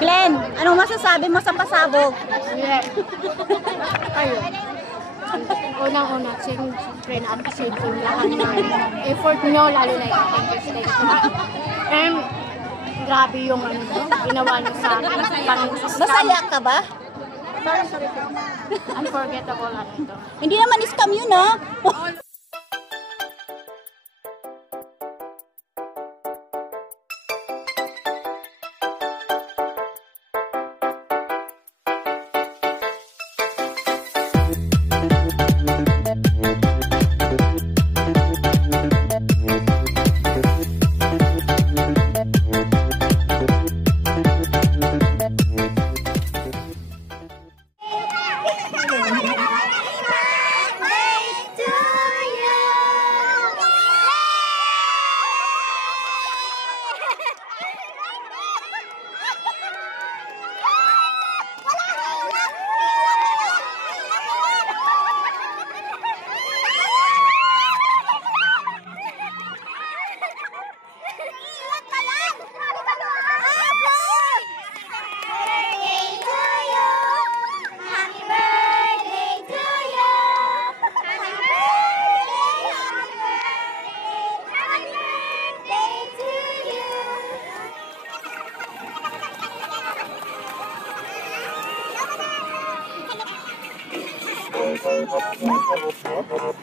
Glenn, anong masasabi mo sa pasabog? Yeah. Ayun. Unang-una, siyempre na-appreciate ko lahat ng effort nyo, lalo na yung ating guest. And grabe yung ginawa nyo sa akin. Masaya ka ba? Sorry. Unforgettable ito. Hindi naman scam yun, ha?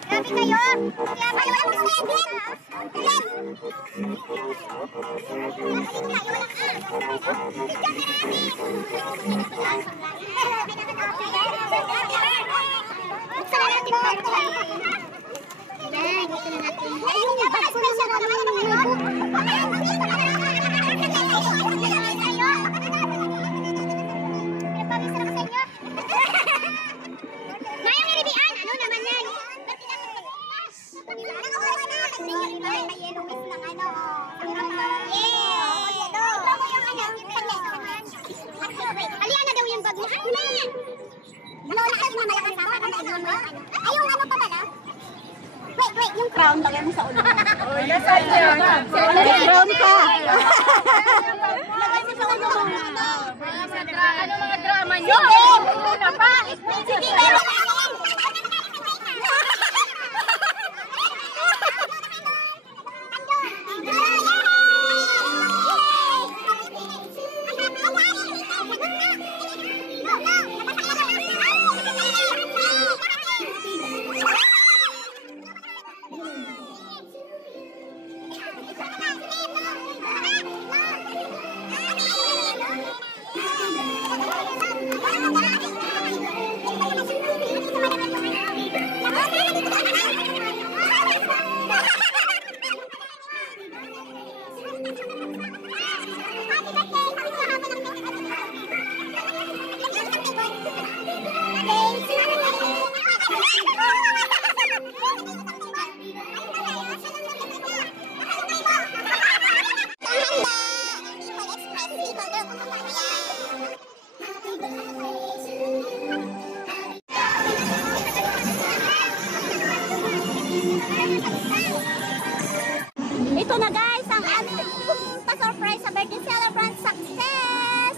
Grabe kayo! Kaya kayo lang mag-sweating! Aliana daw yung bag niya. Malakas na malakas na para na-inom mo. Ay, yung ano pa pala? Wait, yung crown lagay mo sa ulo. Oh, yes, I do. Crown ka. Lagay mo sa ulo mo. Ano mga drama nyo? Sige, pero Ito na guys, ang aming pa-surprise sa birthday celebrant success!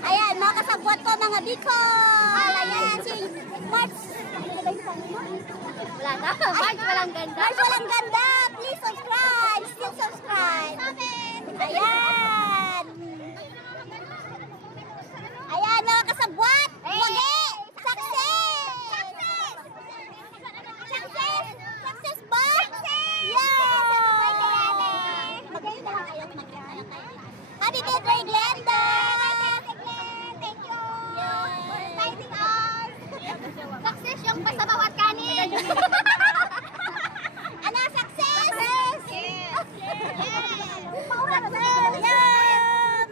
Ayan, mga kasabwat ko, mga Bicol! Ayan, si March. Wala na. March walang ganda. March walang ganda. Please subscribe. Still subscribe. Ayan. Ayan, mga kasabwat. Wagi. Success. Success ba? Happy birthday, Glenda! Thank you for inviting us. Success yung pasabawat kanin. Ano, success?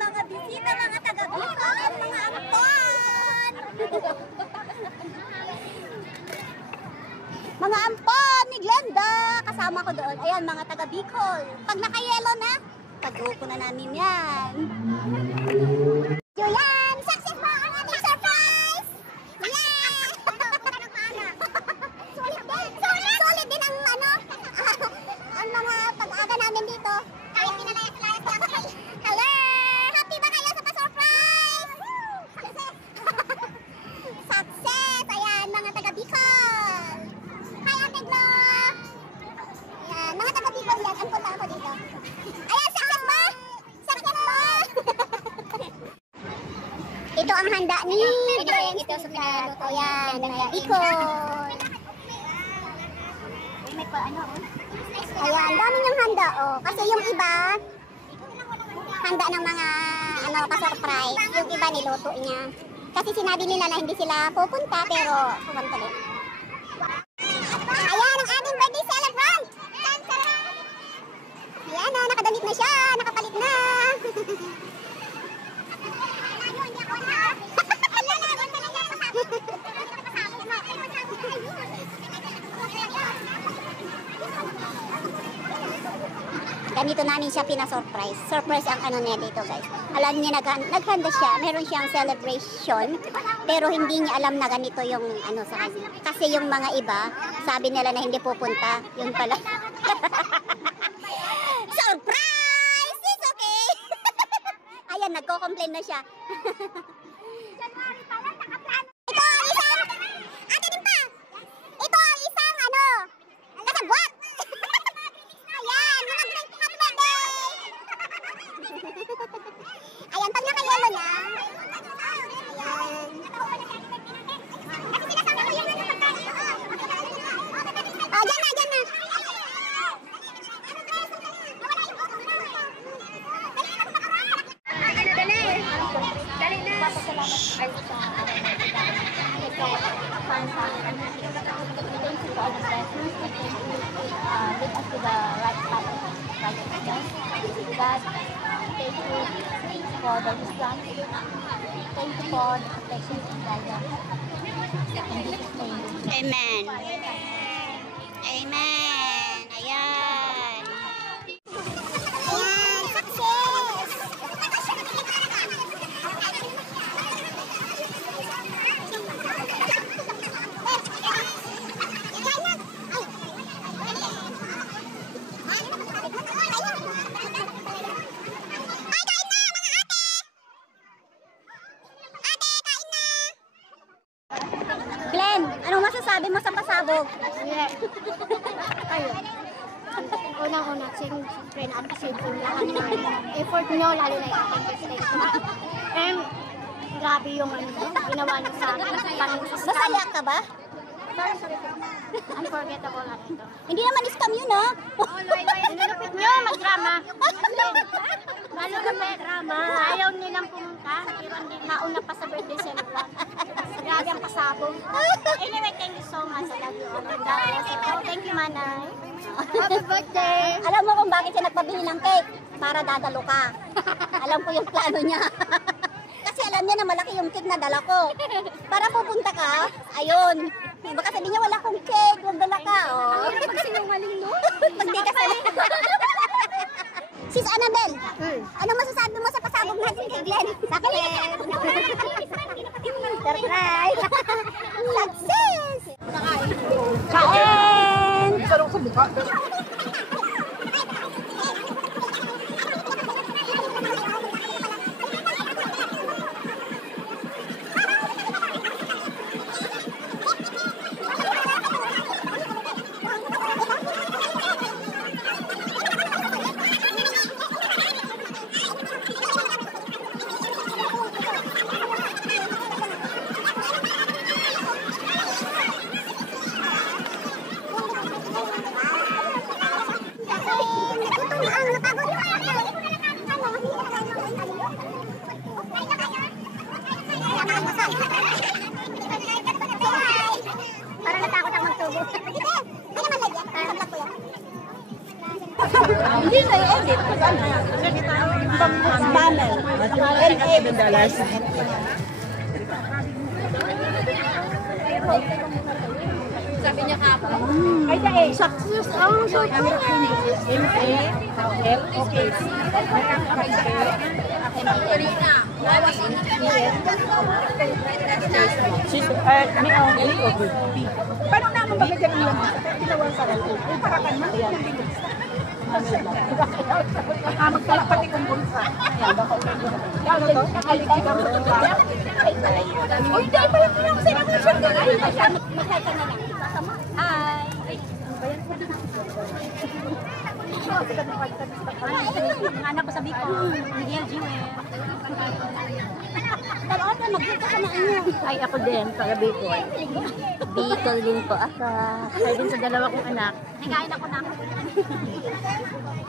Mga bisita, mga taga-Bicol, at mga ampon! Mga ampon ni Glenda! Kasama ko doon. Ayan, mga taga-Bicol. Pag naka-yellow na, pag-upo na namin yan. Julian, success mo ang ating surprise! Yeah! Solid din ang ang mga pag-aga namin dito. Kahit pinalayas-layas na ako. Hello! Ito ang handa ni ito sa pinaluto yan. Bicol. May pa ano? Ayan, dami niyang handa oh. Kasi yung iba handa ng mga ano pa-surprise. Yung iba niluto niya. Kasi sinabi nila na hindi sila pupunta pero pumunta din. Ayan ang ating birthday celebrant. Ayan na, nakadamit na siya, nakapalit na. Ganito namin siya pina-surprise. Surprise ang ano niya dito, guys. Alam niya naghanda siya. Meron siyang celebration. Pero hindi niya alam na ganito yung ano sa kanya. Kasi yung mga iba, sabi nila na hindi pupunta. Yun pala. Surprise! It's okay! Ayan, nagko-complain na siya. Ito ang isang... Ate din pa! Ito ang isang ano... kasagwat! Ayan, mga drink happy birthday! Ayan, pag nakayelo na... Ayan. Oh, dyan na, dyan na! Dali na. Pasalamat ay sa fans sa thank you for all the blessings. Lead us to the right path. God, thank you for the wisdom. Thank you for the protection and guidance. In Jesus' name. Amen. Amen. Ayan. Ayan, success! Glenn, anong masasabi mo sa pasabog? Ayun. Unang-una, siyempre na-appreciate ko lahat ng effort nyo, lalo na yung ating birthday. And grabe yung ano, ginawa nyo sa akin. Masaya ka ba? Unforgettable ano ito. Hindi naman scam yun, ha? Nilupit nyo, mag-drama. Lalo na may drama. Ayaw nilang pumunta. Pero hindi mauna pa sa birthday celebrant. Grabe ang pasabog. Anyway, thank you so much. I love you all. Thank you, Manay. Happy birthday! Alam mo kung bakit siya nagpabili ng cake? Para dadalo ka. Alam ko yung plano niya. Kasi alam niya na malaki yung cake na dala ko. Para pupunta ka, ayun. Baka sabi niya wala akong cake, huwag dala ka. Oh. Pag sinungaling no? Pag di ka sabi. Sis Annabel, anong masasabi mo sa pasabog natin kay Glenn? Sakit! Surprise! Success! Kain! Sarong sa mukha. Parang natakot ang magtubo. Ano naman lagyan? Hindi na i-edit. Banner. $7. Sabi niya kapag. Ay, dahil. Success ang okay. Paano naman magagyan mo yun? Tinawag sa lalaki. Para ka naman. Magkalapati kong bulsa. Ano to? Halika ka mo. Uy, dahil pala ko lang sila mo siya. Magkaya ka na lang. Hi! Ang anak ko sa Bicol, Miguel Jewel. Tawag na, magkakasama niyo. Ay, ako din, para Bicol. Bicol din po ako. Kaya din sa dalawa kong anak. Nagain ako na.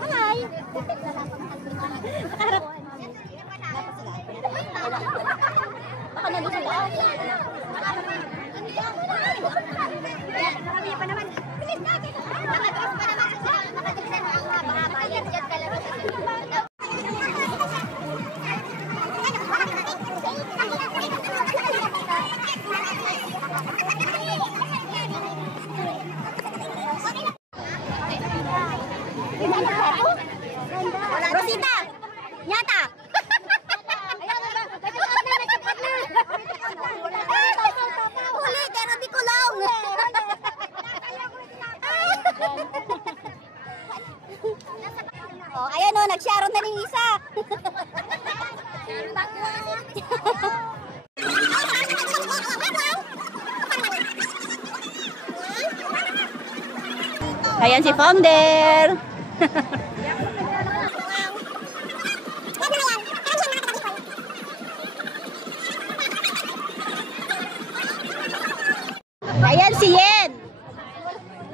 Hi! Baka nandun sila. Marami pa naman. Bilis natin! Nakadress pa naman sa sila. Nakadress na ang mahaba. Yan dyan talaga sa sila. Rosita! Nyata! Huli, pero di ko lang. Oh, ayan o, nag-sharon na rin isa. Ayan si Founder. Ayan si Yen.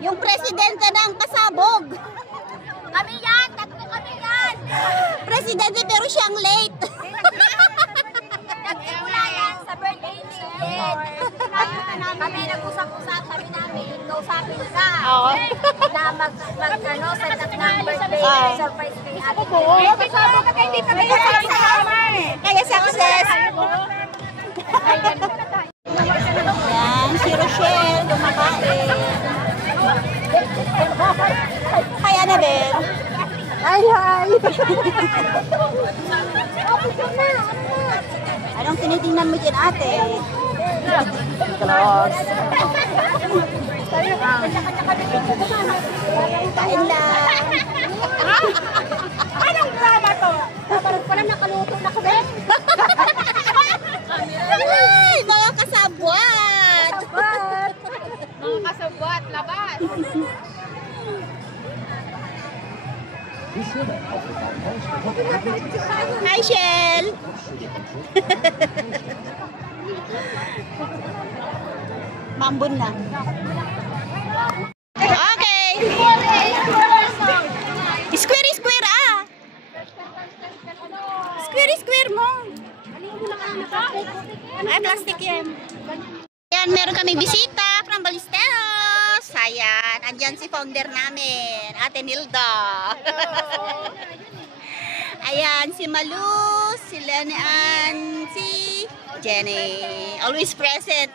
Yung presidente ng Pasabog. Kami yan, tatlo kami yan. Presidente pero siyang late. Nagsimula yan sa birthday ni Yen. Kami nag-usap-usap, sabi namin, kausapin ka. Na set up ng birthday surprise kay Ate. Kaya success. Yan, si Rochelle, kumakain. Hi, Annabelle. Hi. Anong tinitingnan mo dyan, ate? Close. Kain lang. Anong drama to? Parang pala nakaluto na kami. Ay, mga kasabwat! Mga kasabwat, labas! Hi, Shell! Mambun na. Okay! Square ah! Square mo! Ay, plastic yan. Ayan, meron kami bisita from Ballesteros. Ayan, andyan si founder namin, Ate Nilda. Ayan, si Malu, si Lenean, si Jenny. Always present.